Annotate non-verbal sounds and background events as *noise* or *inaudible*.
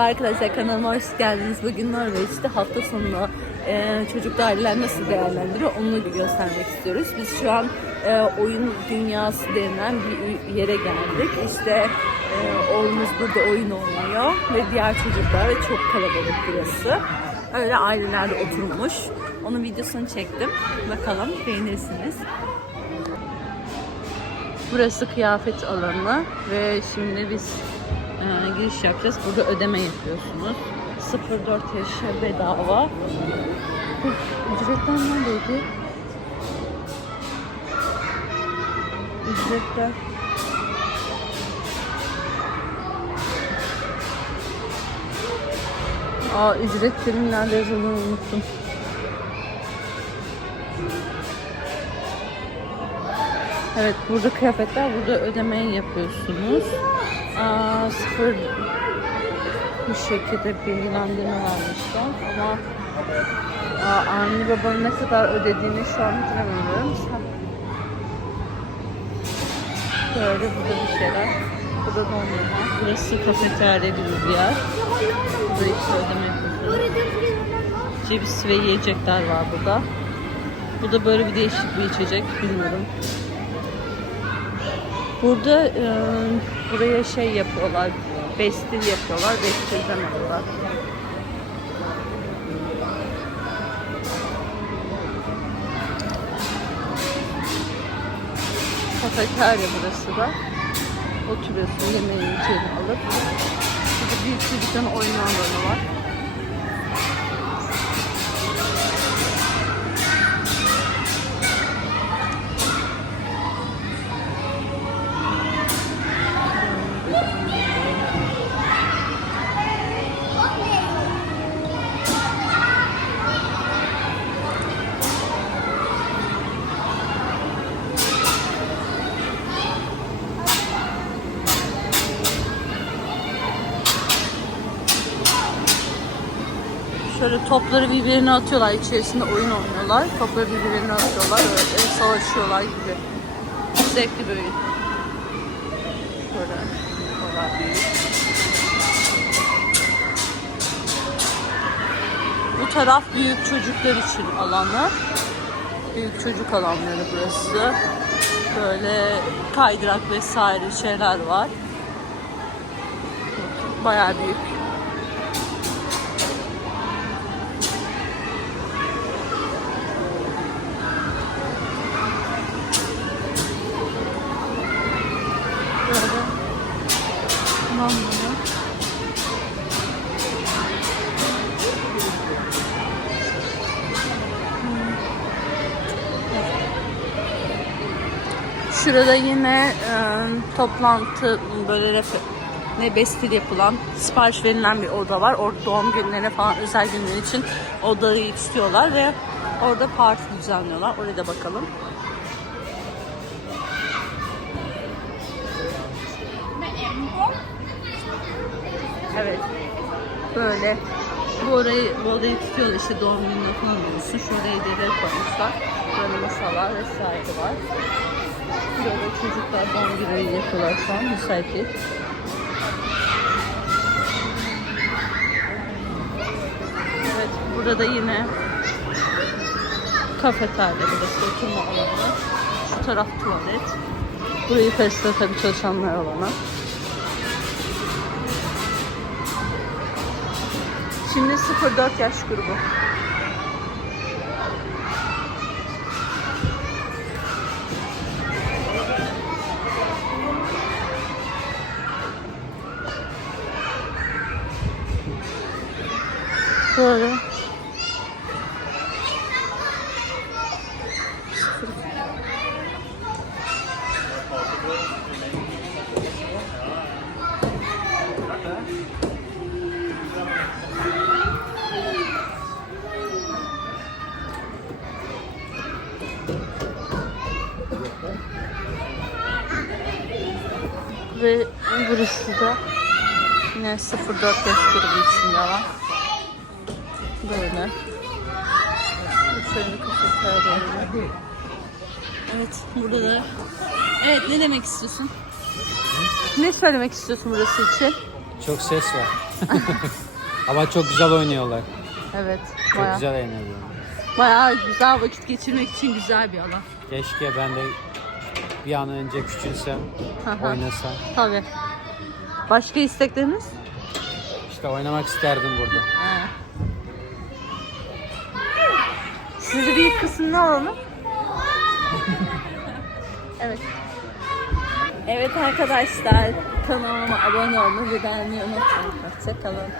Arkadaşlar kanalıma hoş geldiniz. Bugün Norveç'te hafta sonu e, çocuklu aileler nasıl değerlendiriyor onu göstermek istiyoruz. Biz şu an e, oyun dünyası denilen bir yere geldik. İşte e, oğlumuz burada oyun oynuyor ve diğer çocuklar ve çok kalabalık burası. Öyle aileler de oturmuş. Onun videosunu çektim. Bakalım beğenirsiniz. Burası kıyafet alanı ve şimdi biz e, giriş yapacağız. Burada ödeme yapıyorsunuz. 0-4 yaşa bedava. Ücretler neredeydi? Ücretler. Aa ücretlerin nerede yazıldığını unuttum. Evet burada kıyafetler burada ödemeyi yapıyorsunuz. Aa, sıfır bu şekilde bilgilendirme vermişler ama aa, anne babanın ne kadar ödediğini şu an hatırlamıyorum. Böyle burada bir şeyler. Burada dondurma. Burası kafeterya gibi bir yer. Burada işte ödeme yapıyorsunuz. Cips ve yiyecekler var burada. Bu da böyle bir değişik bir içecek. Bilmiyorum. Burada e, buraya şey yapıyorlar. Bestil yapıyorlar. Bestilden alıyorlar. Kafeterya burası da. Oturuyorsun yemeğini içeri alıp. Burada büyük çocukların oyun alanı var. Şöyle topları birbirine atıyorlar. içerisinde oyun oynuyorlar. Topları birbirine atıyorlar. Öyle savaşıyorlar gibi. Zevkli bir oyun. Şöyle. Bu taraf büyük çocuklar için alanı. Büyük çocuk alanları burası. Böyle kaydırak vesaire şeyler var. Bayağı büyük. Böyle. Tamam bunu. Şurada yine e, toplantı böyle ne bestil yapılan sipariş verilen bir oda var. Orada doğum günlerine falan özel günler için odayı istiyorlar ve orada parti düzenliyorlar. Oraya da bakalım. Evet. Böyle. Bu orayı, bu odayı tutuyorlar işte doğum gününe falan olsun. Şurada hediyeler koymuşlar. Böyle masalar vesaire var. Böyle çocuklar doğum günü yapıyorlar şu an müsait. Evet burada da yine kafeterya burası oturma alanı. Şu taraf tuvalet. Burayı yukarısı tabii çalışanlar alanı. Şimdi 0-4 yaş grubu. Böyle. Ve burası da yine 0-4 yaş grubu için var. Böyle. Şöyle bir kafeterya. Evet burada da. Evet ne demek istiyorsun? Ne söylemek istiyorsun burası için? Çok ses var. *laughs* Ama çok güzel oynuyorlar. Evet. Çok Bayağı, güzel eğleniyorlar. bayağı güzel vakit geçirmek için güzel bir alan. Keşke ben de bir an önce küçülsem, hı. oynasam. Tabii. Başka istekleriniz? İşte oynamak isterdim burada. Sizi bir kısmını alalım. *laughs* evet. Evet arkadaşlar kanalıma abone olmayı ve beğenmeyi unutmayın. Hoşçakalın.